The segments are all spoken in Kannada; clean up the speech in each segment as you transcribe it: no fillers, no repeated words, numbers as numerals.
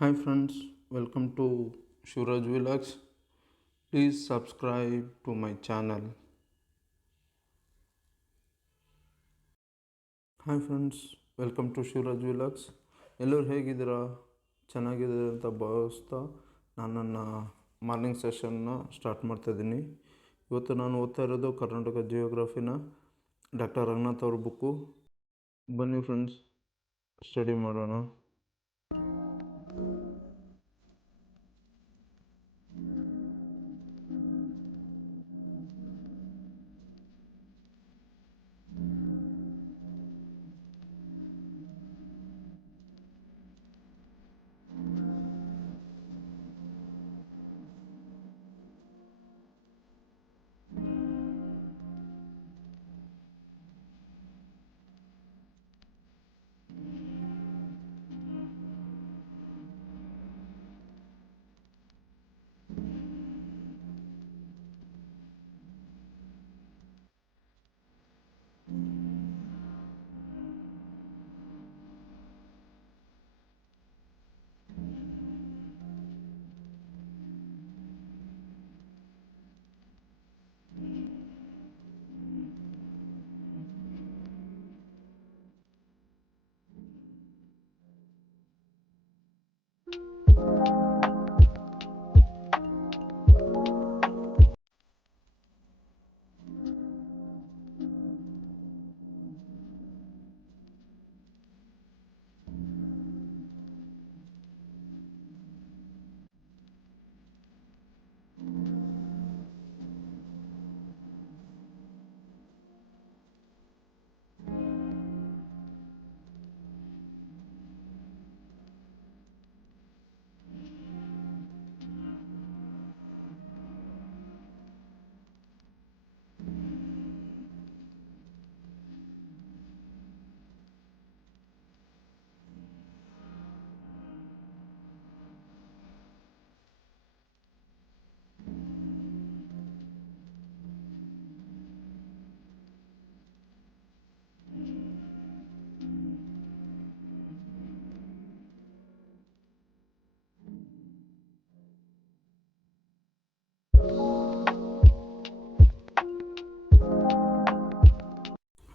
Hi friends, welcome to Shuraj Vlogs. Please subscribe to my channel. Hi friends, welcome to Shuraj Vlogs. ಎಲ್ಲರೂ ಹೇಗಿದ್ದೀರಾ? ಚೆನ್ನಾಗಿದ್ದೀರಾ ಅಂತ ಭಾವಿಸ್ತಾ ನಾನು ನನ್ನ ಮಾರ್ನಿಂಗ್ ಸೆಷನ್ನ ಸ್ಟಾರ್ಟ್ ಮಾಡ್ತಾಯಿದ್ದೀನಿ. ಇವತ್ತು ನಾನು ಓದ್ತಾ ಇರೋದು ಕರ್ನಾಟಕ ಜಿಯೋಗ್ರಫಿನ ಡಾಕ್ಟರ್ ರಂಗನಾಥ್ ಅವ್ರ ಬುಕ್ಕು. ಬನ್ನಿ ಫ್ರೆಂಡ್ಸ್, ಸ್ಟಡಿ ಮಾಡೋಣ.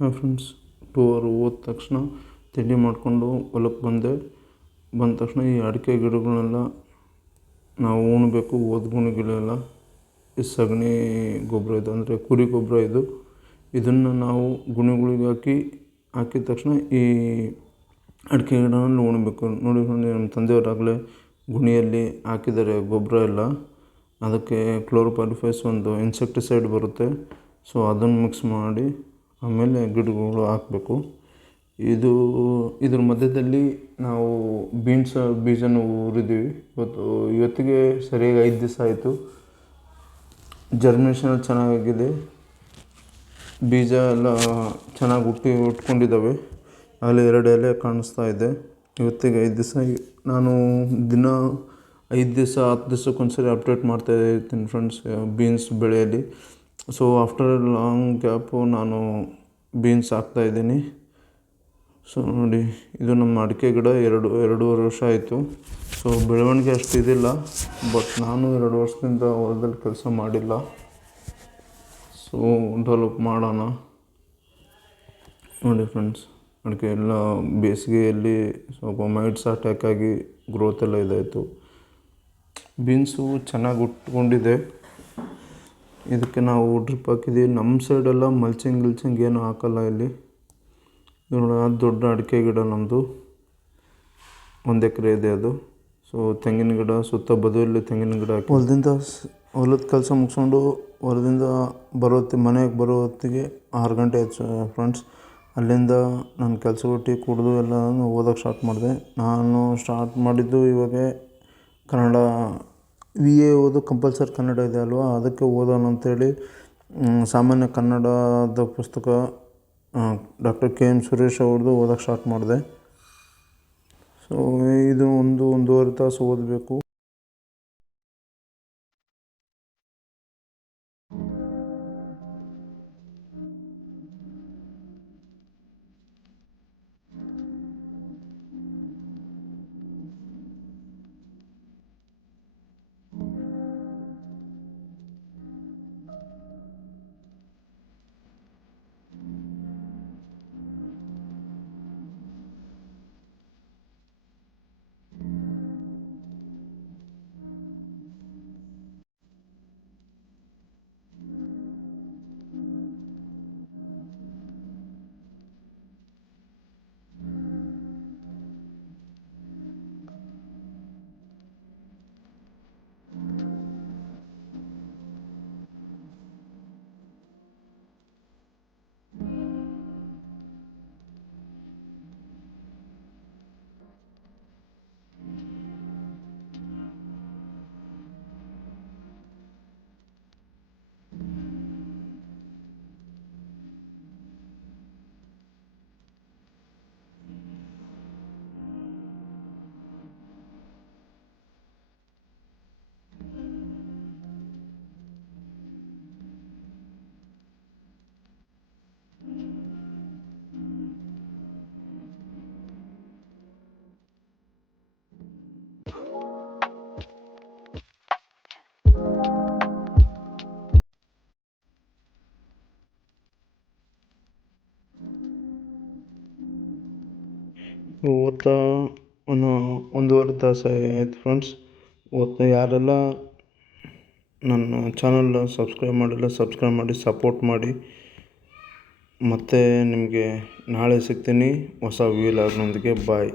ಹಾಯ್ ಫ್ರೆಂಡ್ಸ್, 2 ಅವರ್ ಹೋದ ತಕ್ಷಣ ತಿಂಡಿ ಮಾಡಿಕೊಂಡು ಹೊಲಕ್ಕೆ ಬಂದ ತಕ್ಷಣ ಈ ಅಡಿಕೆ ಗಿಡಗಳನ್ನೆಲ್ಲ ನಾವು ಉಣಬೇಕು. ಗುಣಿಗಳೆಲ್ಲ ಈ ಸಗಣಿ ಗೊಬ್ಬರ ಇದು, ಅಂದರೆ ಕುರಿ ಗೊಬ್ಬರ ಇದು. ಇದನ್ನು ನಾವು ಗುಣಿಗಳಿಗೆ ಹಾಕಿದ ತಕ್ಷಣ ಈ ಅಡಿಕೆ ಗಿಡವನ್ನು ಉಣಬೇಕು. ನೋಡಿ ನಮ್ಮ ತಂದೆಯವರಾಗಲೇ ಗುಣಿಯಲ್ಲಿ ಹಾಕಿದ್ದಾರೆ ಗೊಬ್ಬರ ಎಲ್ಲ. ಅದಕ್ಕೆ ಕ್ಲೋರೋಪೈರಿಫಾಸ್ ಒಂದು ಇನ್ಸೆಕ್ಟಿಸೈಡ್ ಬರುತ್ತೆ, ಸೊ ಅದನ್ನು ಮಿಕ್ಸ್ ಮಾಡಿ ಆಮೇಲೆ ಗಿಡಗಳು ಹಾಕಬೇಕು. ಇದ್ರ ಮಧ್ಯದಲ್ಲಿ ನಾವು ಬೀನ್ಸ್ ಬೀಜನ ಊರಿದ್ದೀವಿ. ಇವತ್ತಿಗೆ ಸರಿಯಾಗಿ 5 ದಿವಸ ಆಯಿತು. ಜರ್ಮಿನೇಷನ್ ಚೆನ್ನಾಗಿದೆ, ಬೀಜ ಎಲ್ಲ ಚೆನ್ನಾಗಿ ಉಟ್ಕೊಂಡಿದ್ದಾವೆ. ಅಲ್ಲಿ 2 ಎಲೆ ಕಾಣಿಸ್ತಾ ಇದೆ. ಇವತ್ತಿಗೆ 5 ದಿವಸ. ನಾನು ದಿನ 5 ದಿವಸ 10 ದಿವಸಕ್ಕೊಂದ್ಸರಿ ಅಪ್ಡೇಟ್ ಮಾಡ್ತಾ ಇರ್ತೀನಿ ಫ್ರೆಂಡ್ಸ್, ಬೀನ್ಸ್ ಬೆಳೆಯಲ್ಲಿ. ಸೊ ಆಫ್ಟರ್ ಲಾಂಗ್ ಗ್ಯಾಪು ನಾನು ಬೀನ್ಸ್ ಹಾಕ್ತಾಯಿದ್ದೀನಿ. ಸೊ ನೋಡಿ, ಇದು ನಮ್ಮ ಅಡಿಕೆ ಗಿಡ 2.5 ವರ್ಷ ಆಯಿತು. ಸೊ ಬೆಳವಣಿಗೆ ಅಷ್ಟು ಇದಿಲ್ಲ, ಬಟ್ ನಾನು 2 ವರ್ಷದಿಂದ ಹೊಲದಲ್ಲಿ ಕೆಲಸ ಮಾಡಿಲ್ಲ. ಸೊ ಡೆವಲಪ್ ಮಾಡೋಣ. ನೋಡಿ ಫ್ರೆಂಡ್ಸ್, ಅಡಿಕೆ ಎಲ್ಲ ಬೇಸಿಗೆಯಲ್ಲಿ ಸ್ವಲ್ಪ ಮೈಟ್ಸ್ ಅಟ್ಯಾಕ್ ಆಗಿ ಗ್ರೋತ್ ಎಲ್ಲ ಇದಾಯಿತು. ಬೀನ್ಸು ಚೆನ್ನಾಗಿ ಉಟ್ಕೊಂಡಿದೆ. ಇದಕ್ಕೆ ನಾವು ಡ್ರಿಪ್ ಹಾಕಿದ್ದೀವಿ. ನಮ್ಮ ಸೈಡೆಲ್ಲ ಮಲ್ಚಿಂಗ್ ಏನೂ ಹಾಕಲ್ಲ ಇಲ್ಲಿ. ನೋಡಿ, ಅದು ದೊಡ್ಡ ಅಡಿಕೆ ಗಿಡ ನಮ್ಮದು, 1 ಎಕರೆ ಇದೆ ಅದು. ಸೊ ತೆಂಗಿನ ಗಿಡ ಸುತ್ತ ಬದಿಯಲ್ಲಿ ತೆಂಗಿನ ಗಿಡ ಹಾಕಿ ಹೊಲದ ಕೆಲಸ ಮುಗಿಸ್ಕೊಂಡು ಹೊಲದಿಂದ ಮನೆಗೆ ಬರೋ ಹೊತ್ತಿಗೆ 6 ಗಂಟೆ ಆಯ್ತು ಫ್ರೆಂಡ್ಸ್. ಅಲ್ಲಿಂದ ನಾನು ಕೆಲಸ ಬಿಟ್ಟು ಕುಡಿದು ಎಲ್ಲ ಓದೋಕ್ಕೆ ಸ್ಟಾರ್ಟ್ ಮಾಡಿದೆ. ನಾನು ಸ್ಟಾರ್ಟ್ ಮಾಡಿದ್ದು ಇವಾಗ ಕನ್ನಡ VA ಓದು ಕಂಪಲ್ಸರಿ ಕನ್ನಡ ಇದೆ ಅಲ್ವಾ, ಅದಕ್ಕೆ ಓದೋಣ ಅಂಥೇಳಿ ಸಾಮಾನ್ಯ ಕನ್ನಡದ ಪುಸ್ತಕ ಡಾಕ್ಟರ್ KM ಸುರೇಶ್ ಅವ್ರದ್ದು ಓದೋಕ್ಕೆ ಸ್ಟಾರ್ಟ್ ಮಾಡಿದೆ. ಸೊ ಇದು 1-1.5 ತಾಸು ಓದಬೇಕು. ಓದ್ತಾ ಒಂದೂವರೆ ತಾಸು ಆಯ್ತು ಫ್ರೆಂಡ್ಸ್. ಓದ್ತಾ ಯಾರೆಲ್ಲ ನನ್ನ ಚಾನಲ್ ಸಬ್ಸ್ಕ್ರೈಬ್ ಮಾಡಿಲ್ಲ ಸಬ್ಸ್ಕ್ರೈಬ್ ಮಾಡಿ ಸಪೋರ್ಟ್ ಮಾಡಿ. ಮತ್ತು ನಿಮಗೆ ನಾಳೆ ಸಿಗ್ತೀನಿ ಹೊಸ ವ್ಲಾಗ್ನೊಂದಿಗೆ. ಬಾಯ್.